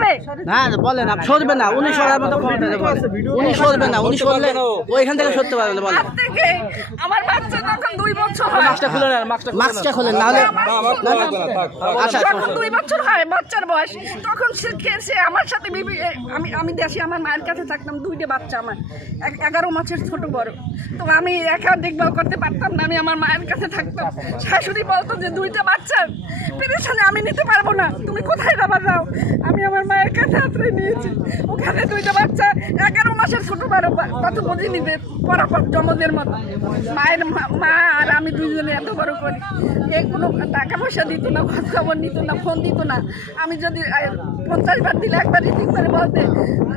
হবে না বলেন আপনি সরবেন না, উনি সরার মতো ক্ষমতা নেই, বলেন উনি সরবেন না, উনি সরলে ওইখান থেকে সরতে পারবেন না, বলেন। আজ থেকে আমার বাচ্চা যখন 2 বছর হয়, মাস্কটা খোলেন নাহলে আচ্ছা যখন 2 বছর হয় বাচ্চার বয়স, তখন সে আমার সাথে আমি দেশে আমার মায়ের কাছে থাকতাম, 2টে বাচ্চা আমার 11 মাসের ছোট বড়। তো আমি একা দেখভাল করতে পারতাম না, আমি আমার মায়ের কাছে থাকতাম। শাশুড়ি বলতো যে 2টা বাচ্চার পেরেশানি আমি নিতে পারবো না, তুমি কোথায় যাবা যাও। আমি আমার মায়ের কাছে আশ্রয় নিয়েছি, ওখানে 2টা বাচ্চা 11 মাসের ছোট বড়, কত বুঝি নিবে পরাপর জমজের মতো। মায়ের মা আর আমি দুইজনে এত বড় করি, এ কোনো টাকা পয়সা দিত না, খোঁজ খবর নিত না, ফোন দিত না। আমি যদি 50 বার দিলে একবার রিসিভ করে বলতে,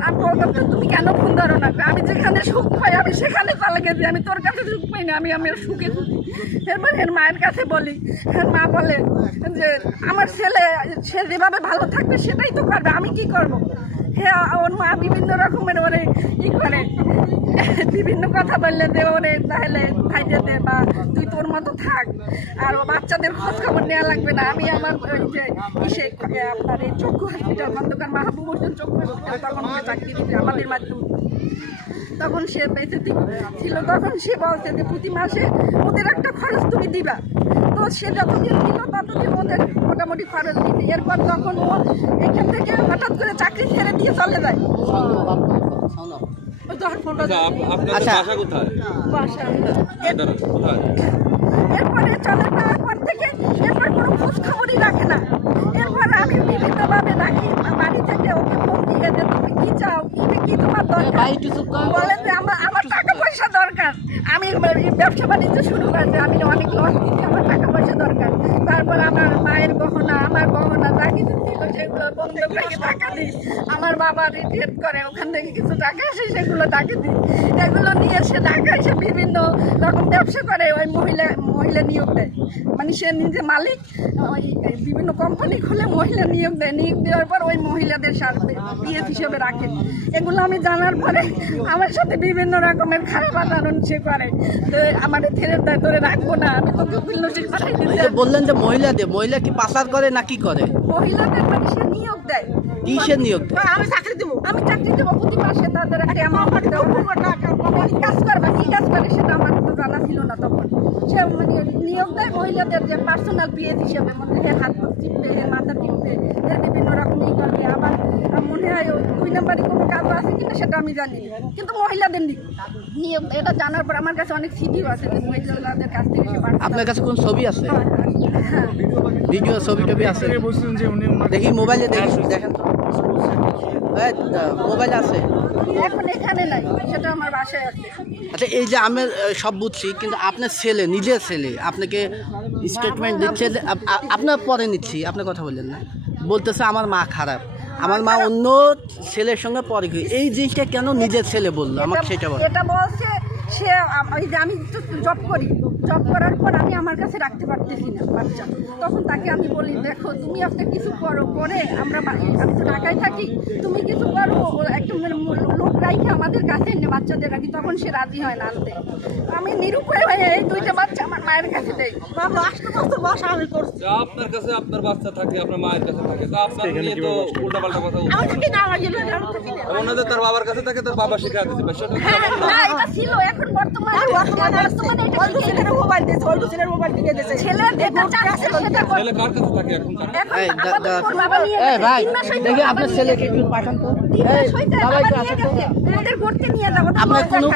আমি বলতাম তো তুমি কেন ফোন ধরো না, আমি যেখানে সুখ পাই আমি সেখানে চলে গেছি, আমি তোর কাছে সুখ পাই না, আমি আমার সুখে খুঁজি। এরপর এর মায়ের কাছে বলি, এর মা বলে যে আমার ছেলে সে যেভাবে ভালো থাকবে সেটাই তো করবে, আমি কি করব। হ্যাঁ, ওর মা বিভিন্ন রকমের ওরে ই করে, বিভিন্ন কথা বললে যে ওরে তাহলে খাইতে দে বা তুই তোর মতো থাক, আর ও বাচ্চাদের খোঁজ খবর নেওয়া লাগবে না। আমি আমার ওই যে ইসে আপনার এই চক্ষু হসপিটাল খন্দকার মাহবুব হোসেন চক্ষু হসপিটাল, তখন ওকে চাকরি দিতে আমাদের মাধ্যমে, তখন সে বেঁচে ছিল, তখন সে বলছে যে প্রতি মাসে ওদের একটা খরচ তুমি দিবা। তো সে যতদিন ছিল ততদিন ওদের মোটামুটি খরচ দিতে। এরপর তখন ও এখান থেকে হঠাৎ করে চাকরি ছেড়ে দিয়ে চলে যায়। আচ্ছা এরপরে চলে যাওয়ার পর থেকে এরপর কোনো খোঁজ খবরই রাখে না। এরপর আমি বিভিন্নভাবে ডাকি বাড়ি থেকে, ওকে ফোন দিয়ে যে তুমি কি চাও, কি তোমার দরকার, বলে যে আমার টাকা পয়সা দরকার। আমি ব্যবসা বাণিজ্য শুরু করতে আমি অনেক লস দিচ্ছি, আমার টাকা পয়সা দরকার। তারপর আমার মায়ের গহনা, আমার গহনা যা কিছু ছিল সেগুলো বন্ধ রেখে টাকা দিই। আমার বাবা রিটায়ার করে, ওখান থেকে কিছু টাকা আসে সেগুলো টাকা দিই। এগুলো নিয়ে সে টাকা এসে বিভিন্ন রকম ব্যবসা করে, ওই মহিলা নিয়োগ দেয়, মানে সে নিজে মালিক, ওই বিভিন্ন কোম্পানি খুলে মহিলা নিয়োগ দেয়। নিয়োগ দেওয়ার পর ওই মহিলাদের সাথে পিএস হিসেবে রাখে। এগুলো আমি জানার পরে আমার সাথে বিভিন্ন রকমের খারাপ আচরণ সে করে। তো আমার ছেড়ে দেয়, তোরে রাখবো না, আমি তোকে বিল্লসিক পাঠাই দিতে। বললেন যে মহিলা কি পাচার করে না কি করে? মহিলাদের মানে সে নিয়োগ দেয়। কিসের নিয়োগ দেয়? আমি চাকরি দেবো প্রতি মাসে তাদের একটা অ্যামাউন্ট দেবো, কাজ করবা, কি কাজ করে সেটা আমার তো জানা ছিল না তখন। সে মানে নিয়োগ দেয় মহিলাদের যে পার্সোনাল পিএস হিসেবে, মানে হাত টিপবে, মাথা টিপবে, এর বিভিন্ন রকম ই করবে। আবার মনে হয় 2 নম্বরে কোনো কাজ আছে কিনা সেটা আমি জানি না, কিন্তু মহিলাদের নিয়োগ এটা জানার পর আমার কাছে অনেক সিডিও আছে যে মহিলাদের কাছ থেকে সে পাঠায়। আপনার কাছে কোন ছবি আছে? হ্যাঁ, ভিডিও ছবি টবি আছে? দেখি মোবাইলে, দেখেন তো মোবাইল আছে এখন এখানে নাই, সেটা আমার বাসায় আছে। আচ্ছা এই যে আমি সব বুঝছি, কিন্তু আপনার ছেলে, নিজের ছেলে আপনাকে স্টেটমেন্ট দিচ্ছে, আপনার পরে নিচ্ছি, আপনার কথা বললেন না, বলতেছে আমার মা খারাপ, আমার মা অন্য ছেলের সঙ্গে পরে। এই জিনিসটা কেন নিজের ছেলে বললো আমাকে সেটা বল। এটা বলছে সে ওই যে আমি জব করি, জব করার পর আমি আমার কাছে রাখতে পারতেছি না বাচ্চা। তখন তাকে আমি বলি, দেখো তুমি একটা কিছু করো, করে আমি তো ঢাকায় থাকি, তুমি কিছু করো, একটা লোক রাইখে আমাদের কাছে এনে বাচ্চাদের রাখি। তখন সে রাজি হয় না আনতে। আমি নিরুপায় হয়ে এই 2টা বাচ্চা আমার মায়ের কাছে দেই। বাবা 8 বছর বয়স আমি করছি। আপনার কাছে আপনার বাচ্চা থাকে, আপনার মায়ের কাছে থাকে, তা আপনার নিয়ে তো উল্টাপাল্টা কথা বলছেন। আমি থাকি না, আমার গেলে আমি থাকি না। এমন না যে তার বাবার কাছে থাকে, তার বাবা শিখা দিতে পারে, সেটা হ্যাঁ, না এটা ছিল, এখন বর্তমানে এটা মোবাইল দিয়েছে, ওই ছেলের মোবাইল দিয়ে দিয়েছে। ছেলে যেটা চাচ্ছে সেটা করে। ছেলে কার কাছে থাকে এখন? এখন বাবা নিয়ে এই ভাই দেখি আপনার ছেলেকে একটু পাঠান তো। আমাদের ঘুরতে নিয়ে যাবো। আপনার কোনো